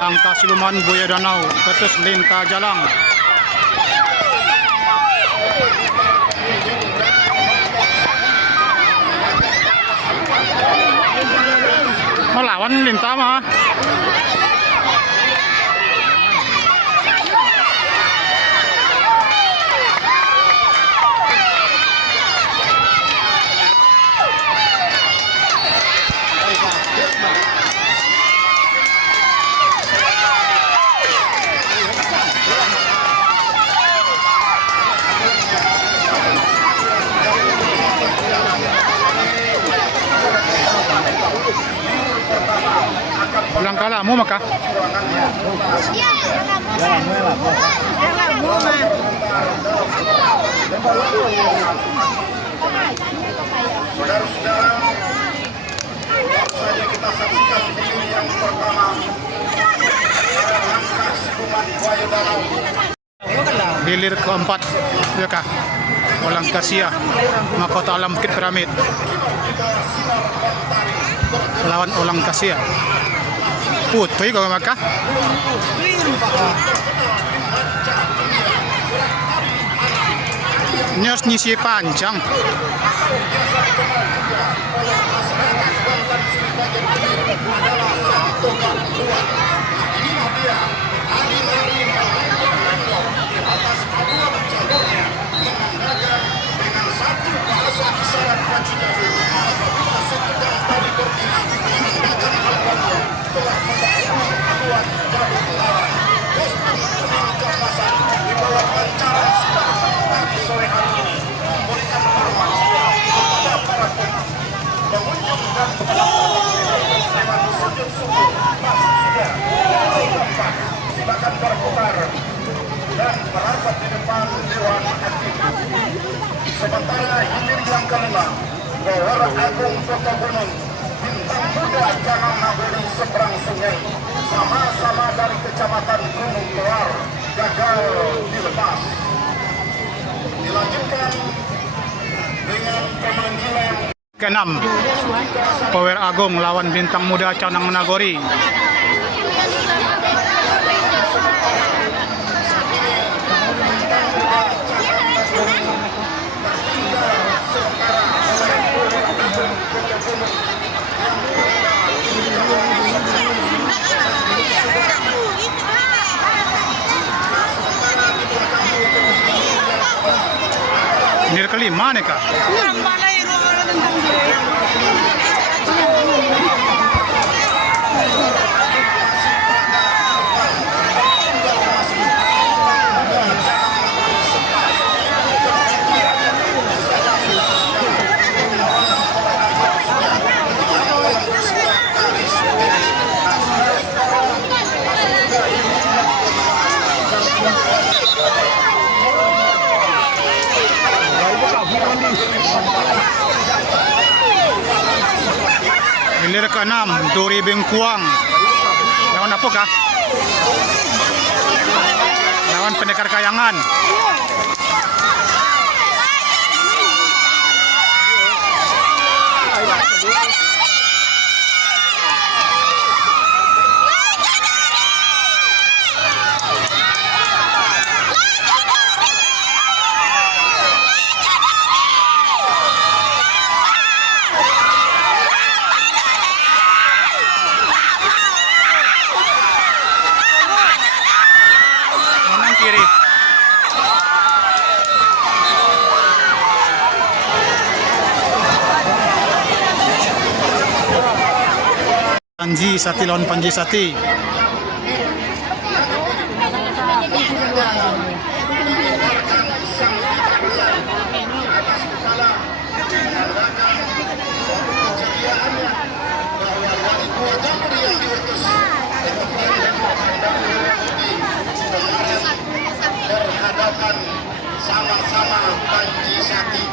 Angka Siluman Buaya Danau Ketus Linta Jalang. Melawan Linta mah. Ulang kala mo maka. Hilir keempat, ya kah? Ulang Kasia, Mahkota Alam Bukit Piramid. Lawan Ulang Kasia. Putih kau maka. Nyos nyisi panjang. Silakan berputar dan merapat di depan Dewan Aktif. Sementara hilir yang kelima, Gowar Agung Kota Gunung, Bintang Muda Jangan Nagori seberang sungai, sama-sama dari Kecamatan Gunung Keluar, gagal dilepas. Dilanjutkan dengan pemanggilan Ke-6 Power Agung lawan Bintang Muda Canang Nagori. Ini kelima nih kak. Hilir ke-6 Duri Bengkuang lawan apa kah? Lawan Pendekar Kayangan. Kiri. Panji Sati lawan Panji Sati. berhadapan sama-sama Panji Sati.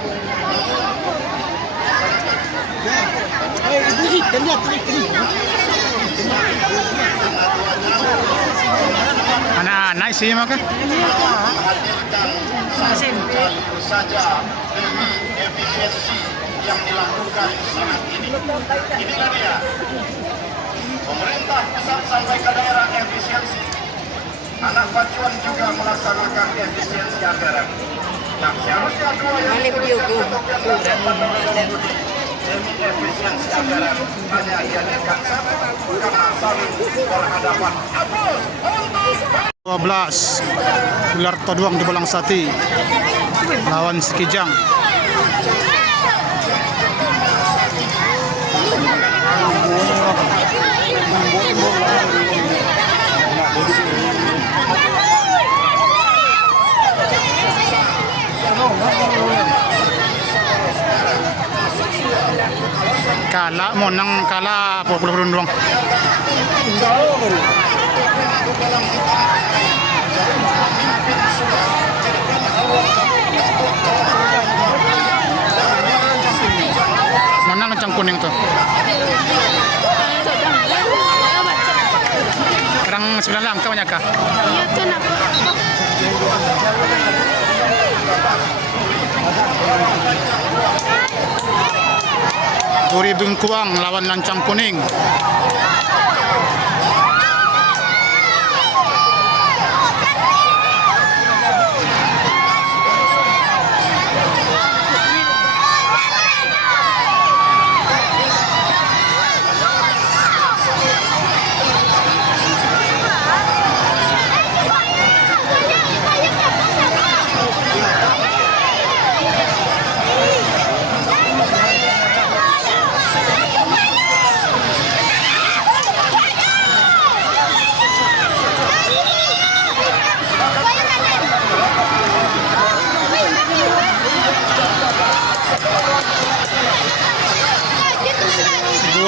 Anak-anak sih maka. Menghadirkan saja demi efisiensi yang dilakukan saat ini. Inilah dia pemerintah pusat sampai ke daerah efisiensi. Anak pacuan juga melaksanakan efisiensi anggaran. Nah, seharusnya dua yang demi efisiensi anggaran hanya dijadikan satu karena saling berhadapan. 12 Pilar Toduang di Balang Sati lawan Sekijang. Kala mo nang kala 40 doang. Mana ngecang kuning tuh? Sekarang 9 langkah banyak kah? Iya tuh Duri Bengkuang lawan Lancang Kuning.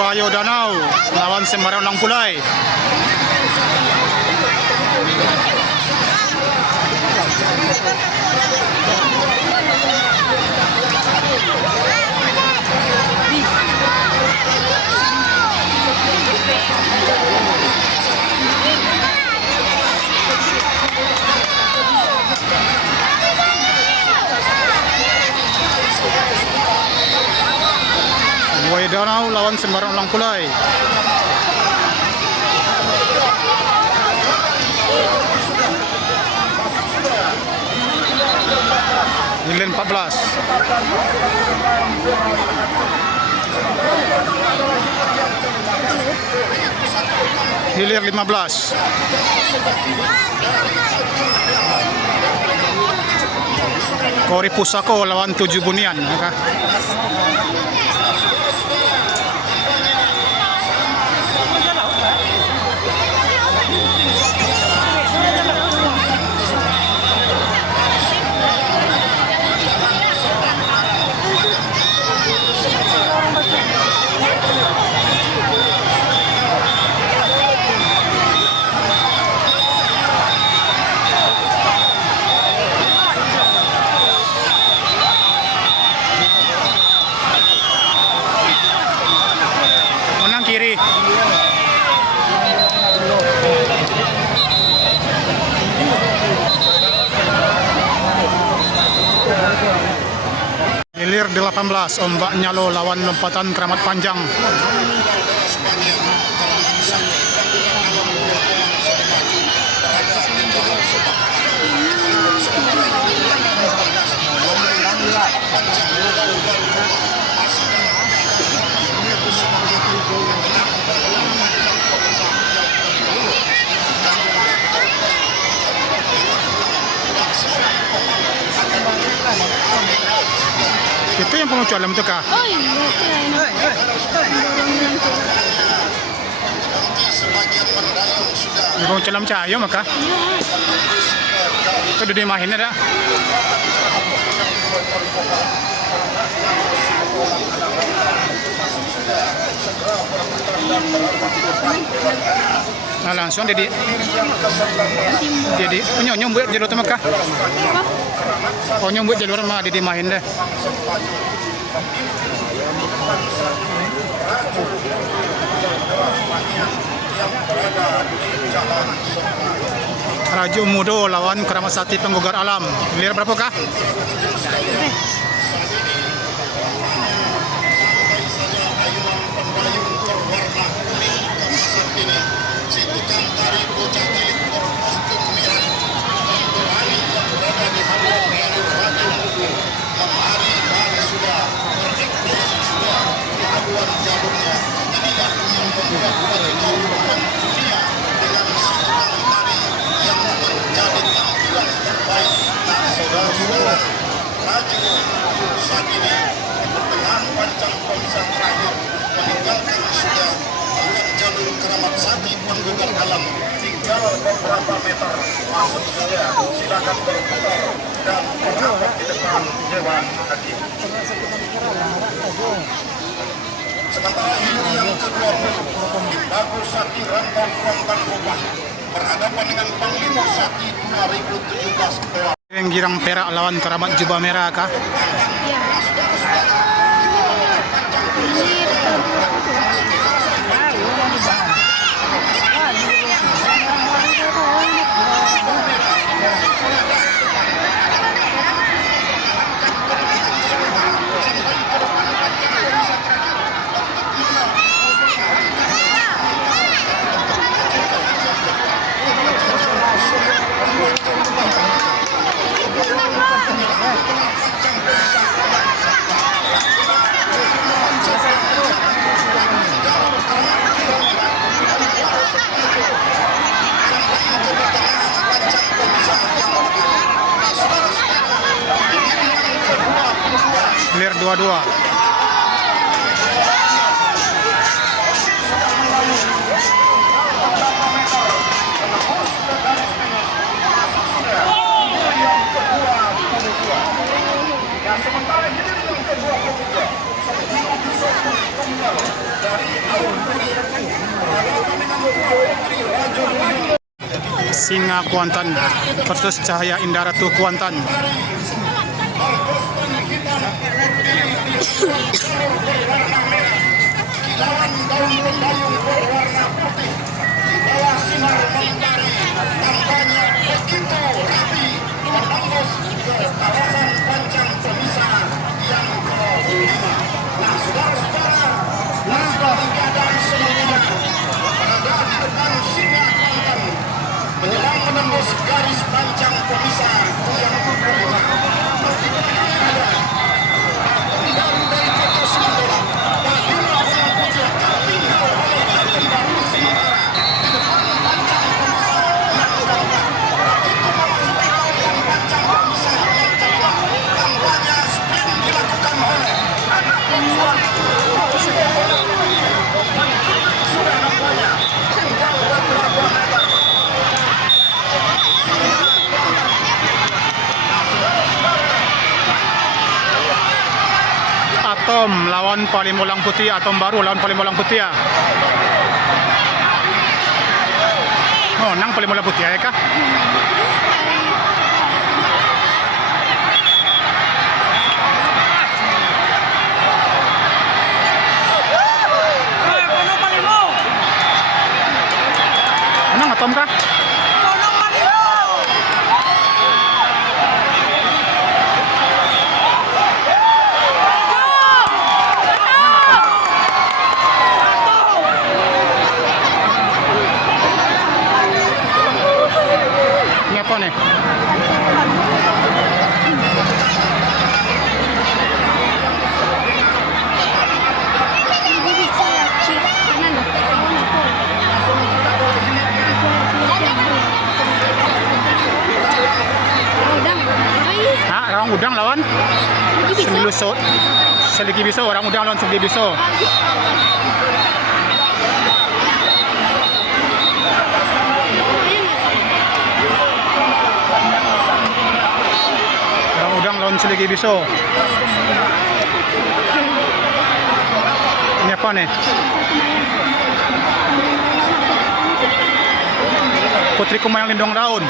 Buaya Danau lawan Sembarang Langpulai. Buaya Danau lawan Sembarang Langpulai. Hilir 14. Hilir 15. Kori Pusako lawan 7 Bunian. Menang kiri. Hilir 18, Ombak Nyalo lawan Lompatan Keramat Panjang. Itu yang pengucu alam itu kah? Oh iya, Yang pengucu alam cahaya maka? Itu udah dimahin ada? Nah langsung jadi nyombuat jalur itu maka? Oh nyombuat jalur mah dimahin deh. Raja Mudo lawan Keramat Sati Penggugar Alam. Hilir berapa kah? saja buat jalur Keramat Sakti Penggugat Alam tinggal beberapa meter masuk saja, silakan berputar dan berangkat di depan Dewan Hakim. Sementara hilir yang ke-20 Bagus Sakti Rantau Kuantan Rupah berhadapan dengan Panglima Sakti 2017 Dewan. Yang girang perak lawan Keramat Jubah Merah kah? Ya. Ini Clear 2-2. Sementara hilir yang ke-23 dari Singa Kuantan versus Cahaya Indah Ratu Kuantan. kilauan daun mendayung berwarna putih di bawah sinar mentari, tampaknya begitu rapi menembus ke kawasan Pancang Pemisah yang ke-5. Nah, saudara-saudara, nasib keadaan seluruhnya berada di depan Singa Kuantan menjelang menembus garis Pancang Pemisah yang ke-5. Atom lawan Palimulang Putih, Atom baru lawan Palimulang Putih ya. Oh, nang Palimulang Putih ya kah? Nang Atom kah? Ini apa nih? Hindi bisa kanan. Udang. Ay, Ha, orang udang lawan Seligi Biso. Semiluso. Seligi Biso, orang udang lawan Seligi Biso. Orang udang lawan Seligi Biso. Ini apa nih? Putri Kumayang Lindung Daun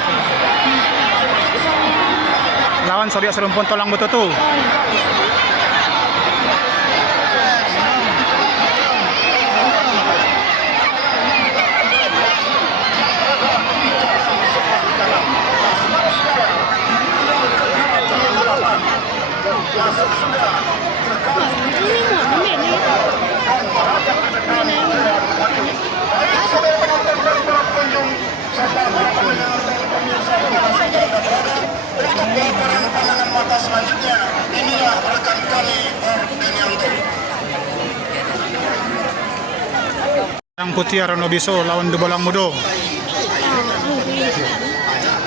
lawan Surya Serumpun Tolang Betutu. Pandangan mata selanjutnya, inilah rekan kami Denianto. Yang Putih Arono Biso lawan Dubalang Mudo.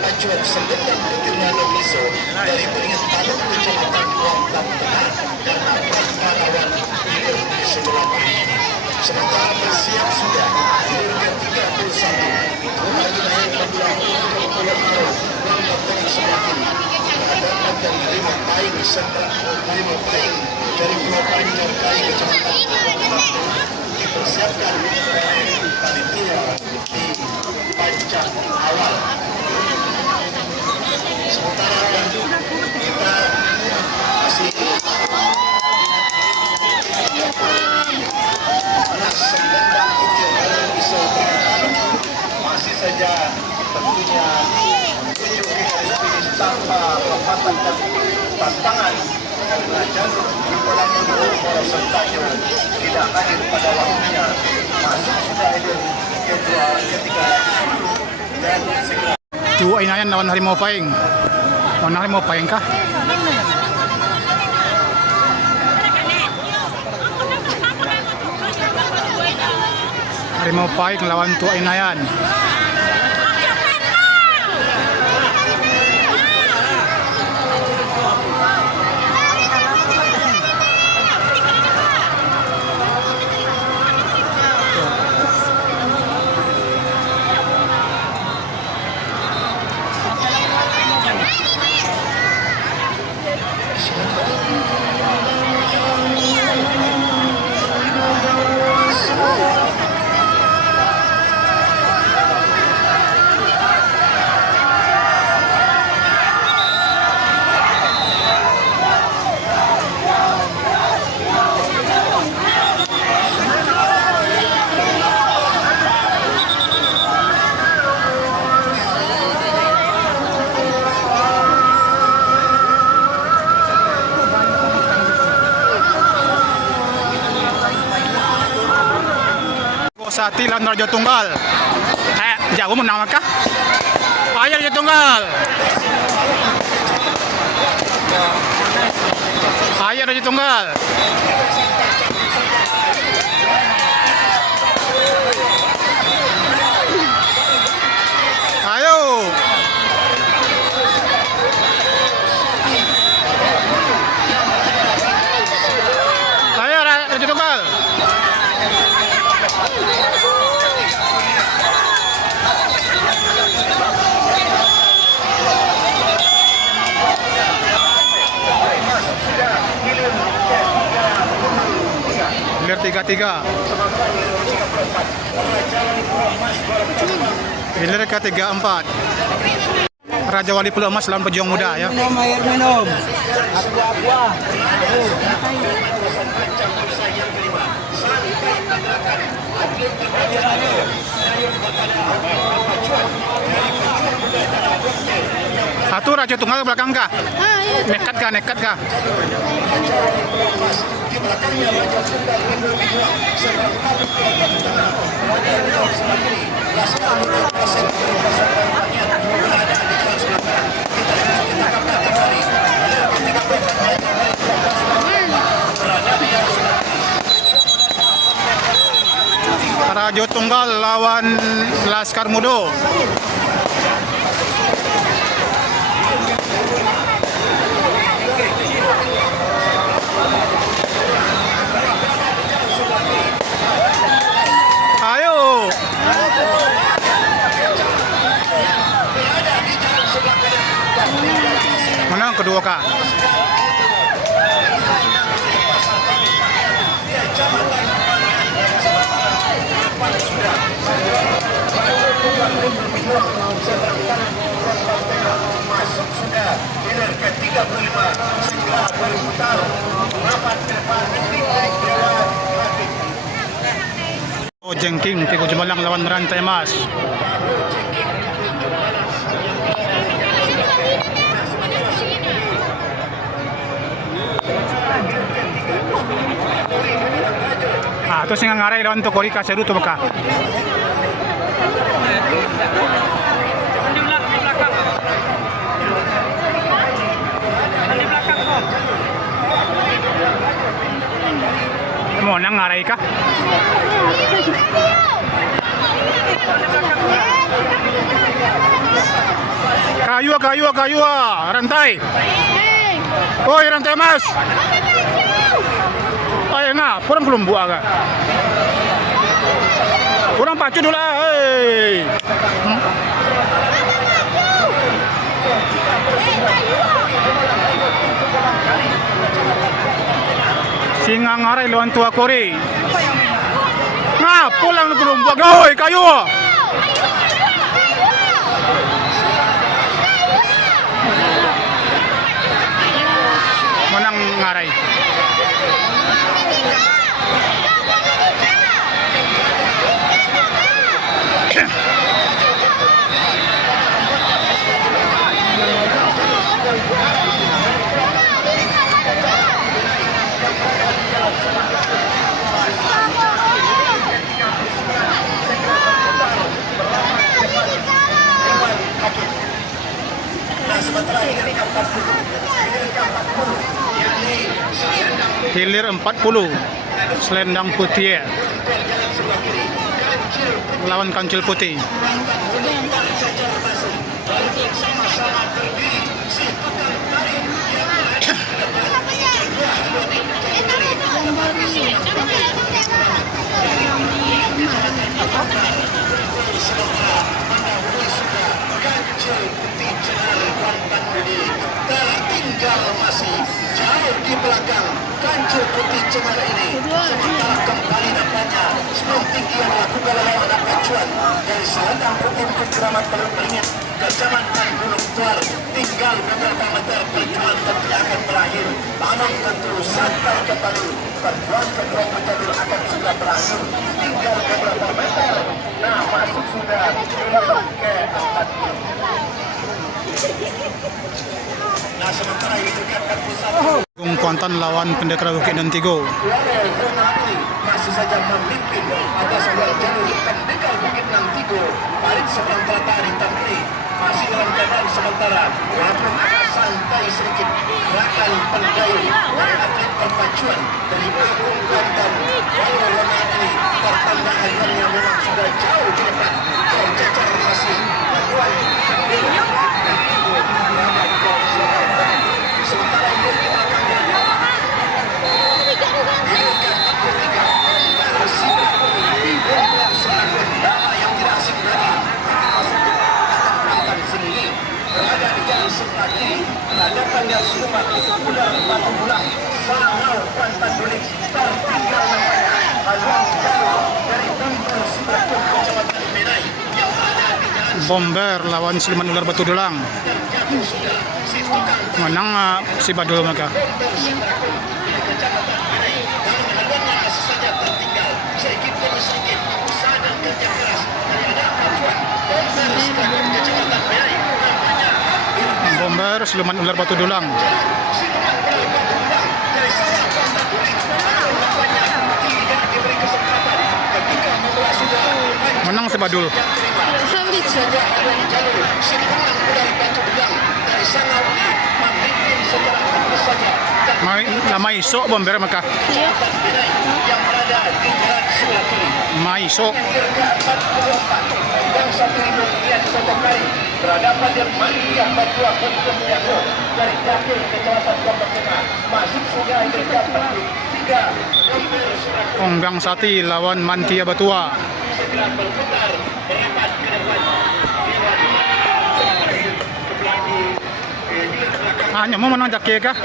Pacuan sebentar Denianto Biso dari Beringin Taluk Kecamatan Ruang Tengah karena perang lawan hilir di sebelah kiri ini. sementara bersiap sudah hilir ke-31 Raja Pembelah untuk Pulau Maru dan Dr. Sebati mendapatkan 5 paing serta 5 paing dari Pulau Panjang Kai Kecamatan dipersiapkan oleh panitia di pancak awal. Sementara kita masih panas selendang kecil dalam pisau peringatan masih saja tentunya menuju garis finish tanpa hambatan dan tantangan karena jalur di Pulau Maru Moros Tajo tidak hadir pada waktunya. Masuk sudah hadir kedua ketiga dan segera Tuwa Inayan lawan Harimau Paing. Lawan Harimau Paing kah? Harimau Paing lawan Tuwa Inayan. Sati lawan Raja Tunggal. Jauh menang kah? Ayo Raja Tunggal. Ayo Raja Tunggal. Ayo. Ayo Raja Tunggal. Hilir 3-3. Hilir ke-34. Raja Wali Pulau Emas lawan Pejuang Muda ya. Minum air minum. Aqua. Satu Raja Tunggal ke belakang kah? iya. Nekat kah? Raja Tunggal lawan Laskar Mudo. Ayo. Menang kedua kak. masuk sudah hilir ke-35 segera berputar rapat ke depan Dewa Hakim. Oh, Jengking, Tiko Jumalang lawan Rantai Emas. Itu sing ngarai lawan Tokori Kaseru tuh beka. Mau nang ngarai kah? Kayu, rantai. Oi, Rantai Emas. Ayo nga, purang kelumbu agak. maju dulu lah. Hei. Singa ngarai lawan tua Kori. Nah, pulang ke gelombang. Oi, kayu. Menang ngarai. Hilir 40 Selendang Putih lawan Kancil Putih. Tertinggal masih jauh di belakang Kancil Putih Cemara ini. Sementara kembali nampaknya sebelum tinggi yang melakukan lawan acuan dari Selendang Putih Bukit Keramat Perut Kejaman dan Gunung Tuar. Tinggal beberapa meter perjuangan tentunya akan berakhir. Namun tentu sampai ke Palu perjuangan kedua pencatur akan segera berakhir. Tinggal beberapa meter. Nah, masuk sudah ke 4. Nah, sementara itu dikatakan pusat Gung Kuantan lawan Pendekar Bukit Nantigo. masih saja memimpin atas jalur Pendekar Bukit Nantigo. Paling sementara tarik tapi masih dalam keadaan sementara walaupun agak santai sedikit gerakan pendayung dari atlet perpacuan dari Gung Kuantan. Walau lemah ini pertanda akhirnya memang sudah jauh di depan. Tercecar masih lakukan sementara itu di belakangnya yang tidak asing lagi berada di jalan sebelah kiri hadapan yang Sumat Ular Batu Bulang Sangau Kuantan Dulik tertinggal nampaknya haluan jalur dari Guntur Sibratum Kecamatan Menai yang berada di jalan Bomber lawan Siluman Ular Batu Dulang. Menang si Badul mereka. Bomber Siluman Ular Batu Dulang. Menang si Badul. Mai isok bomber maka. Mai isok. Berhadapan dengan Mandiah Batua Kuntum Jago dari Jakil Kecamatan Lombok Tengah masuk sungai berdapat 3 Onggang Sati lawan Mantia Batua. segera berputar hebat ke depan. Hanya mau menang Jaki kah?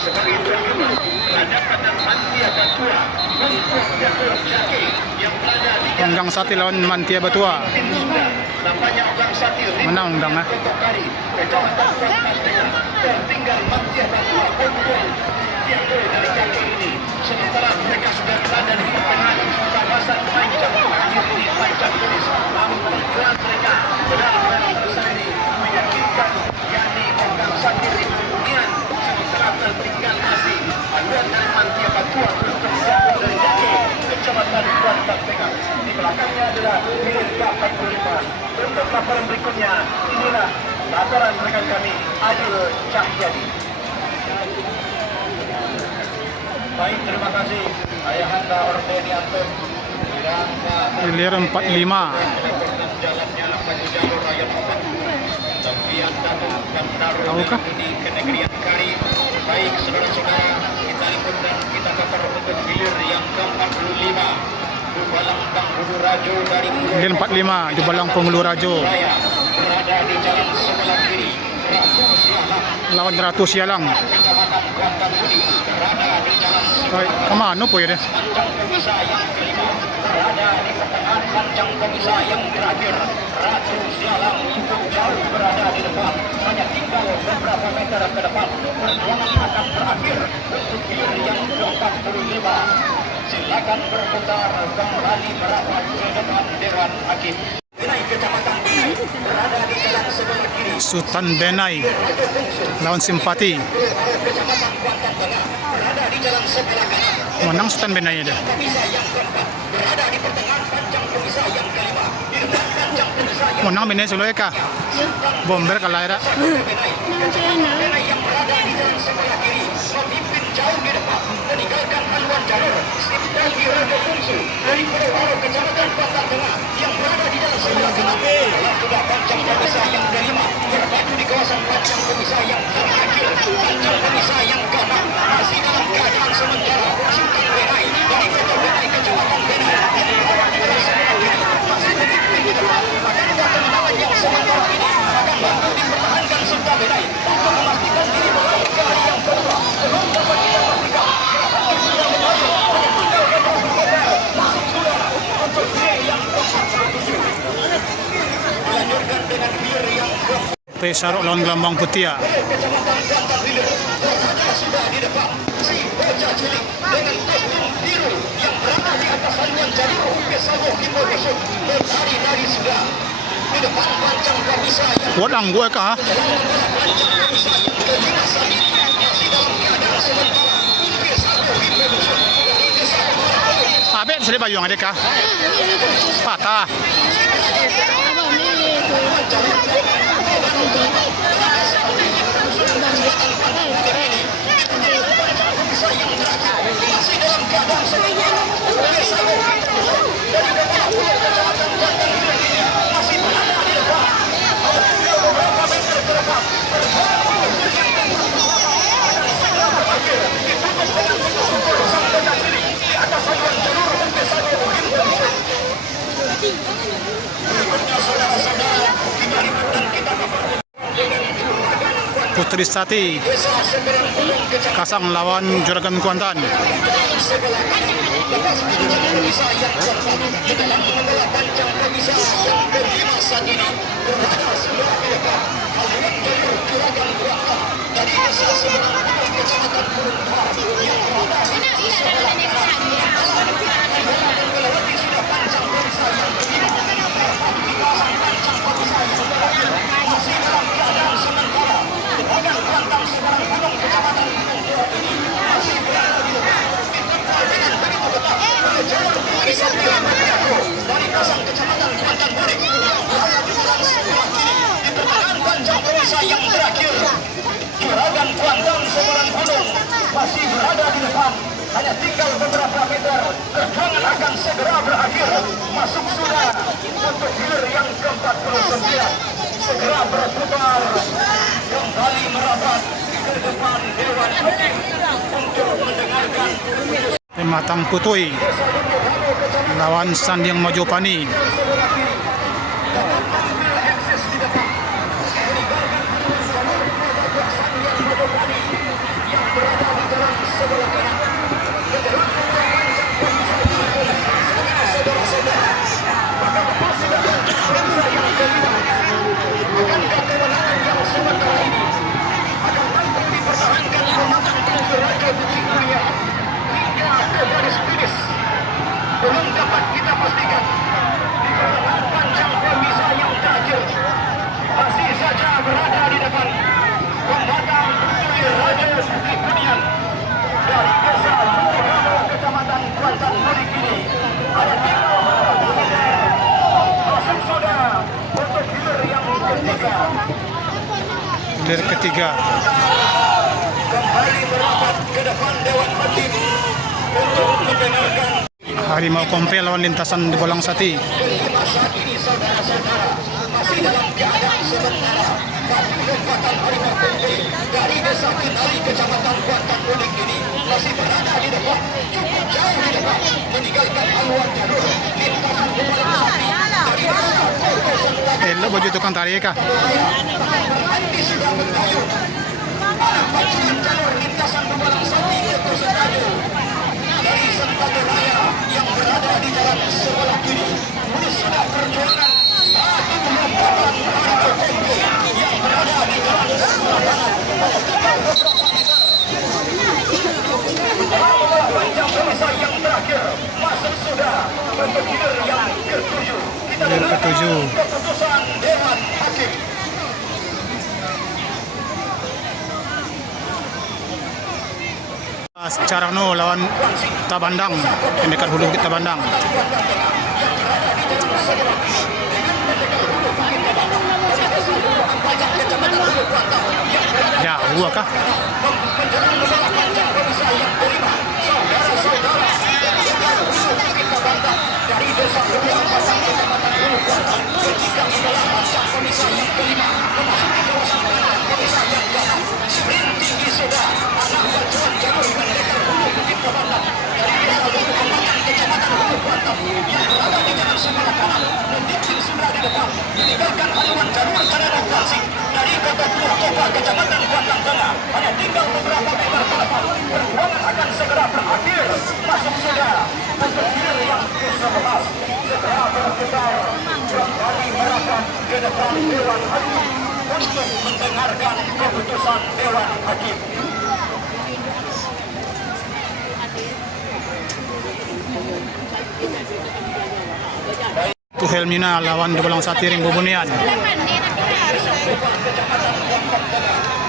Sebagai tuan rumah berhadapan dengan Mandiah Batua Kuntum Jago Jakil yang berada di Onggang Sati lawan Mantia Batua. nampaknya Onggang Sati Menang Onggang ah. Kari Kecamatan Kuantan Tengah tertinggal Mandiah Batua Kuntum Jago dari Jakil ini. Sementara mereka sudah berada di pertengahan kawasan Panjang akhir di Panjang Tulis. Namun perjuangan mereka benar-benar selesai meyakinkan yakni Onggang Sati di kemudian sementara tertinggal masih haluan dari Mandiah Batua Kuntum Jago dari Jakil Kecamatan Kuantan Tengah. Di belakangnya adalah milik K45. Untuk laporan berikutnya, inilah laporan rekan kami Adil Cahyadi. Baik, terima kasih Ayahanda Ordeni Anton. Hilir 45. Jalannya bagi jalur raya 4. Tempian Datuk dan Darul Tahukah? ini ke negerian Kari. Baik, saudara-saudara, kita ikut dan kita cover untuk hilir yang ke-40. Dubalang Penghulu Rajo dari Lin 45 di Balang Penghulu Rajo Jaya berada di jalan sebelah kiri. Ratu Sialang lawan Ratu Sialang. Kecamatan Kuantan Budi berada di jalan Oi, kemana po ya deh? panjang pemisah yang kelima. Berada di pertengahan panjang pemisah yang terakhir. Ratu Sialang itu jauh berada di depan. Hanya tinggal beberapa meter ke depan. Perjuangan akan berakhir untuk gear yang ke-45. Silakan berputar kembali merapat ke depan Dewan Hakim. Benai Kecamatan Benai berada di jalan sebelah kiri. Sultan Benai lawan Simpati. Kecamatan Kuantan Tengah berada di jalan sebelah kanan. Menang Sultan Benai deh. Pemisah yang keempat berada di pertengahan panjang pemisah yang kelima. Di depan panjang pemisah yang Menang Benai Suluy ka. Bomber kalah era. Nang China. yang berada di jalan sebelah kiri memimpin jauh di depan, meninggalkan haluan jalur Simpati Raja Bungsu dari Purwaro Kecamatan Kuantan Tengah yang berada di jalan sebelah kanan. Telah sudah panjang pemisah yang kelima berbaju di kawasan panjang pemisah yang terakhir. Panjang pemisah yang keenam masih dalam keadaan sementara. Sultan Benai dari Kota Benai Kecamatan Benai yang berada di jalan sebelah kiri masih memimpin di depan. Akankah kemenangan yang sementara ini akan mampu dipertahankan Sultan Benai untuk memastikan diri berada ke hari yang kedua? Belum dapat kita pastikan. Sudah memaju, hanya tinggal beberapa meter. Masuk sudah untuk gear yang ke-47. Dilanjutkan dengan gear yang ke Pesaro lawan Gelambang Putih ya. Kecamatan Kuantan Hilir. Berada sudah di depan. Si bocah cilik dengan kostum biru yang berada di atas haluan jalur Pesaro Himbo Besok berlari-lari sudah. Di depan panjang pemisah yang Wadang gue ka ha. Abe sila ba yung adik ka? Patah. Abang ni Putri Sati Kasang lawan Juragan Kuantan. dari Kasang Kecamatan Kuantan Budi berada di jalan sebelah kiri di pertengahan panjang pemisah yang terakhir. Juragan Kuantan Seberang Gunung masih berada di depan. Hanya tinggal beberapa meter. Perjuangan akan segera berakhir. Masuk sudah untuk gear yang ke-49. Segera berputar kembali merapat ke depan Dewan Hakim untuk mendengarkan Matang Putui lawan Sandiang Mojopani. belum dapat kita pastikan di pertengahan panjang pemisah yang terakhir. Masih saja berada di depan pembatang Putri Raja Bukit Kuningan dari Desa Purwaro Kecamatan Kuantan Budi kini. Ada tinggal beberapa meter. Masuk sudah untuk gear yang ketiga. Gear ketiga. Kembali merapat ke depan Dewan Hakim untuk mendengarkan. Harimau Kompel lawan Lintasan di Bolang Sati. Kelima saat ini saudara-saudara masih dalam keadaan sementara. Tapi lompatan Harimau Kompel dari Desa Kenali Kecamatan Kuantan Budi ini masih berada di depan, cukup jauh di depan, meninggalkan Elo baju tukang tarik kah? Yang ketujuh. Carano lawan Tabandang, Pendekar Hulu Bukit Tabandang. Ya, gua kah? Kecamatan Batang Tengah hanya tinggal beberapa meter ke depan. Perjuangan akan segera berakhir. Masuk sudah untuk gear yang ke-11 segera berputar kembali merapat ke depan Dewan Hakim untuk mendengarkan keputusan Dewan Hakim. Tuhelmina lawan Debalang Satiring Bubunian.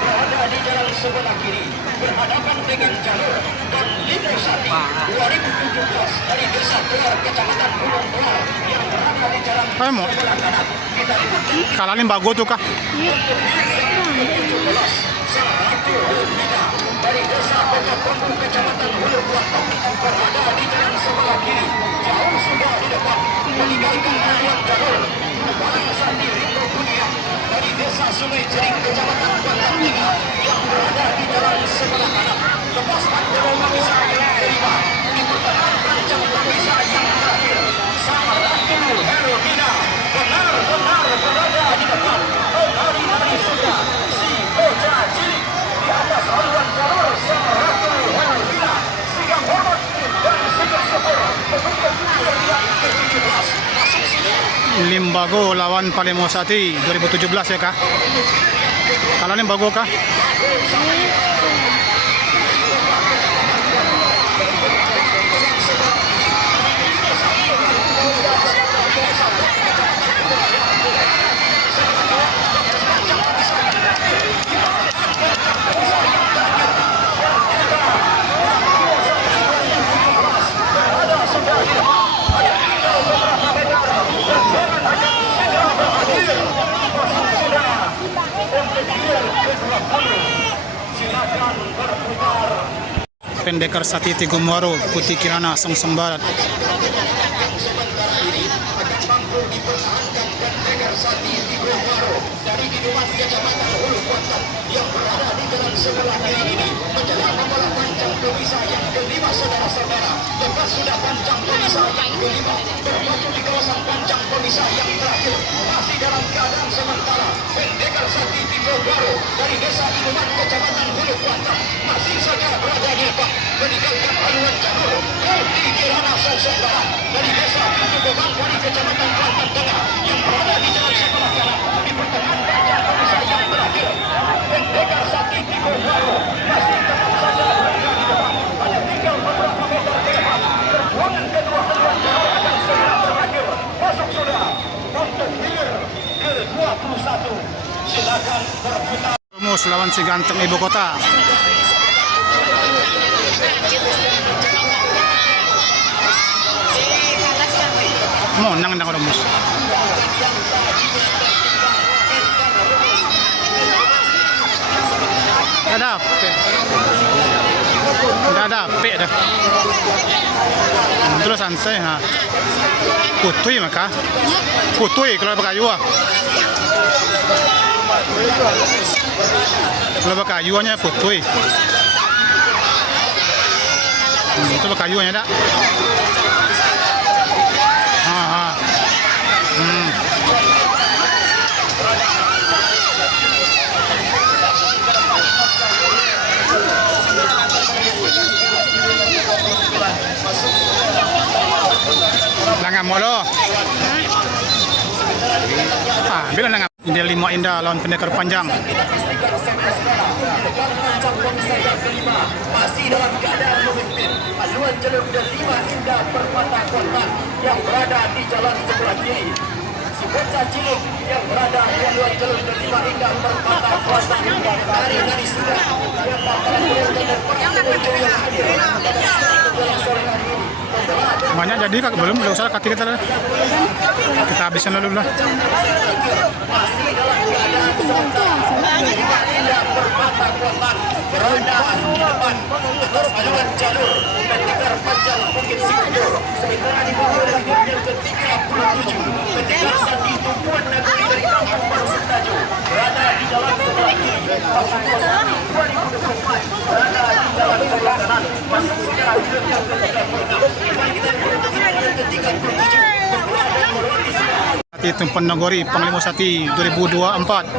Berada di jalan sebelah kiri berhadapan dengan jalur dan Lipo Sati 2017 dari Desa Tuar Kecamatan Gunung Tuar yang berada di jalan Kamu sebelah kanan. Kita ikuti kalalin bago tuh kah? dari Desa Pokok Kecamatan Hulu Kuantong berada di jalan sebelah kiri jauh sudah di depan meninggalkan aliran jalur Debalang Sati Rindu Kunia dari Desa Sungai Jering Kecamatan Batang Tengah yang berada di jalan sebelah kanan lepas panjang pemisah yang kelima di pertengahan panjang pemisah yang terakhir sama Ratu Herudina benar-benar berada di depan hari-hari sudah si Oja Cilik di atas haluan jalur sama Ratu Herudina sikap hormat dan sikap syukur untuk gear yang ke-17 masuk sudah Limbago lawan Palemosati 2017 ya kah? Kalau Limbago kah? Pendekar Sati Tigumwaro, Putih Kirana, Songsong Barat. dari Diduman Kecamatan Hulu Kuantong yang berada di jalan sebelah kiri ini menjelang memulai panjang pemisah yang kelima saudara-saudara. Lepas sudah panjang pemisah yang kelima bermaju di kawasan panjang pemisah yang terakhir masih dalam keadaan sementara. Pendekar Sati Tigumwaro dari Desa Diduman Kecamatan Hulu Kuantong masih saja berada di depan meninggalkan haluan jalur Putih Kirana Songsong Barat dari Desa Tigumwaro dari Kecamatan Kuantong Tengah yang berada di jalan sebelah kanan di pertengahan panjang pemisah yang terakhir. Pendekar Sati Tigumwaro masih tetap saja berada di depan hanya tinggal beberapa meter ke depan. Perjuangan kedua haluan jalur akan segera berakhir. Masuk sudah untuk gear ke-21. Silakan berputar. Rumus lawan si Ganteng Ibu Kota. Mau nang Rumus. Ada pe dah. Terus santai ha. Putui maka. Putui kalau pakai kayu ah. Kalau pakai kayunya putui. Itu pakai kayunya dah. Ha ha. ngamuk lo. Bila nang Indah 5 Indah lawan Pendekar Panjang. Masih dalam keadaan memimpin. Haluan jalur dan 5 Indah Permata Kota yang berada di jalan sebelah kiri. Si bocah cilik yang berada di haluan jalur dan 5 Indah Permata Kota dari sudah yang bakalan yang hadir sore hari ini. Banyak jadi kak belum usah kaki kita lah. Kita habisin dulu lah. Berada di depan atas haluan jalur Pendekar Panjang Bukit Singapura. Sementara di bawah yang ke-37 ketika Sandi Tumpuan Nagari dari Kampung Baru Sentaju berada di jalan sebelah kiri. Kampung Sandi 2024 berada di jalan sebelah kanan. Masuk secara hidup yang ke-36. Yang ke-37 berada melewati Sati Tumpuan Nagari Panglima Sati 2024.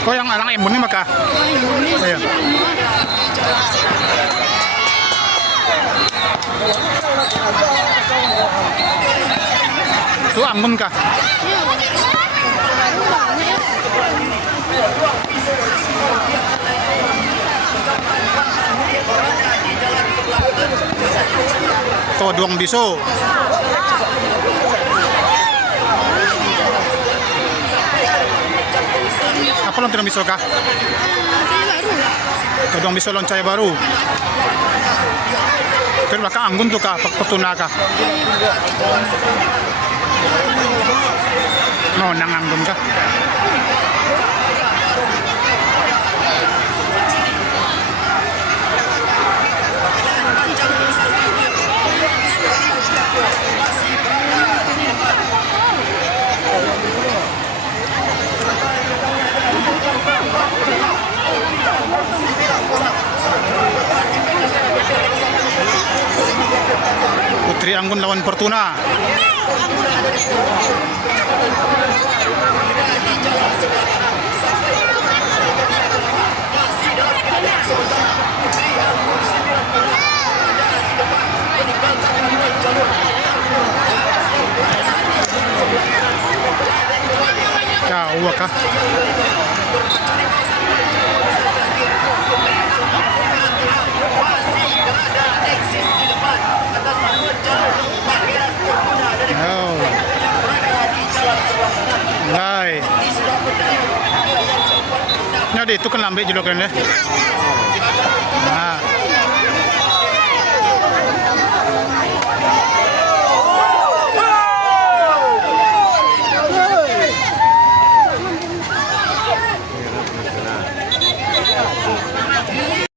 Kau yang anak imun ni maka? Iya. Tu anggun kah? Tuh duang biso. Apa lontong biso kah? Kedong biso loncaya baru. Terus bakal anggun tuh kah? Petuna kah? Mau nang anggun kah? Putri Anggun lawan Fortuna. Jauh kah? Hai. Nah, itu kan lambe julukan deh. Nah.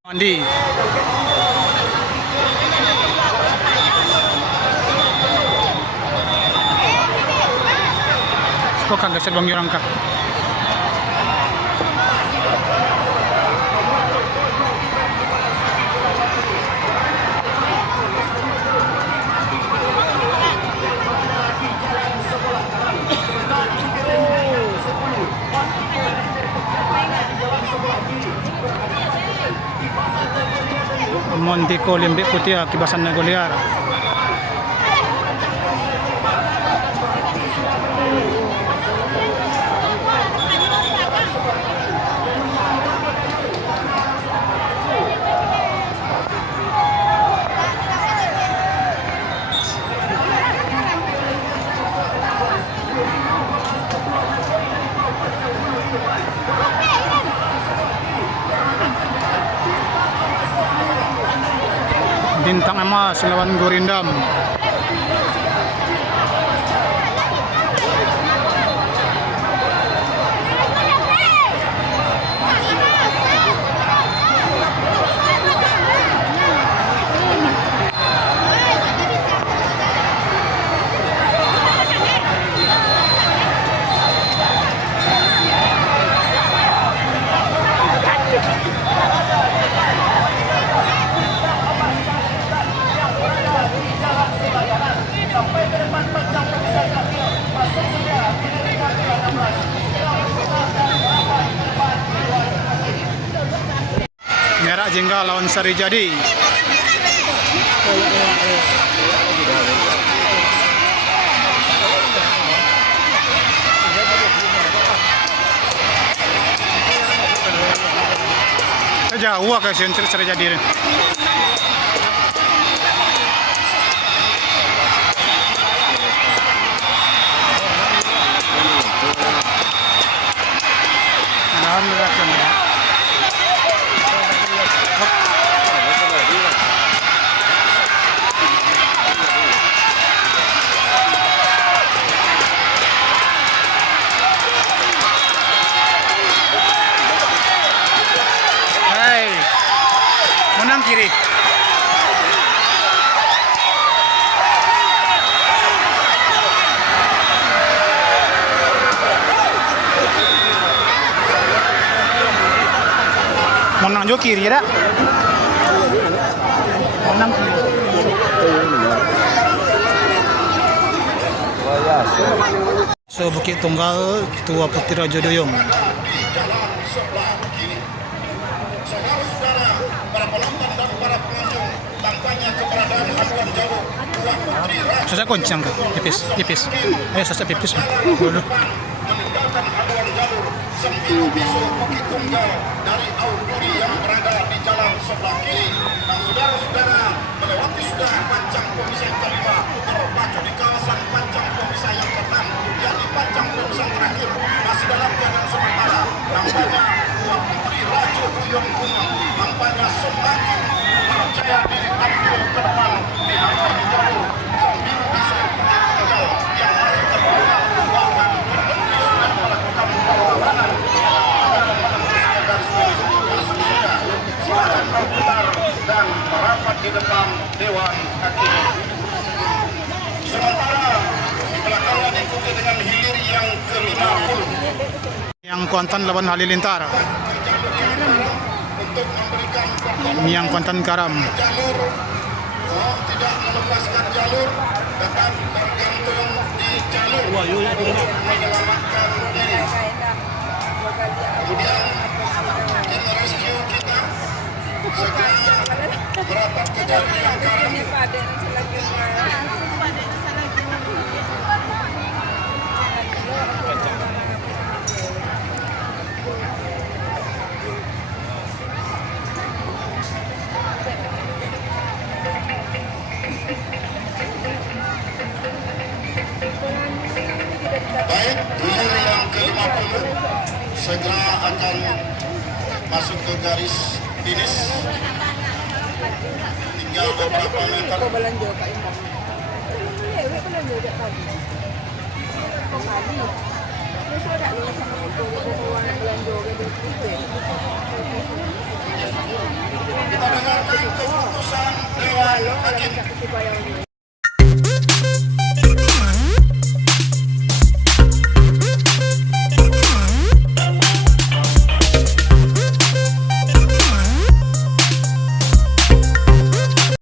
Mandi. Kok kagak serbang orang kak? Montiko Limbe Putih Kibasan Nagoliar. Bintang Emas lawan Gurindam. Perak Jenggal lawan Sari Jadi. Jauh ke sentri Sari Jadi ni. Alhamdulillah. Hai, menang kiri. Menang juga kiri dah. Menang kiri. So Bukit Tunggal Tua Putih Raja Doyong. Saya koncang ke tipis. Ayo saya pipis. Dulu. Sempit bisu Bukit Tunggal dari Auduri yang berada di jalan sebelah kiri. Nah, saudara-saudara melewati sudah pancang pemisah yang kelima, berpacu di kawasan pancang pemisah yang keenam, yakni pancang pemisah terakhir masih dalam keadaan sementara. Nampaknya Tua Putri Raja Doyong Kumang nampaknya semakin percaya diri tampil ke depan di hadapan jalur Sempit bisu Bukit Tunggal yang masih terbuka bahkan berhenti sudah melakukan perlawanan. Dan merapat di depan Dewan Hakim. Sementara belakangan diikuti dengan hilir yang ke-50. Yang Kuantan lawan Halilintar. Untuk memberikan Yang Kuantan Karam. jalur, tidak melepaskan jalur, tetap bergantung di jalur untuk menyelamatkan diri. Kemudian tim rescue kita segera merapat ke jalur yang kanan. Baik, hilir yang ke-50 segera akan masuk ke garis finish. Tinggal beberapa meter. Kita dengarkan keputusan Dewan Hakim.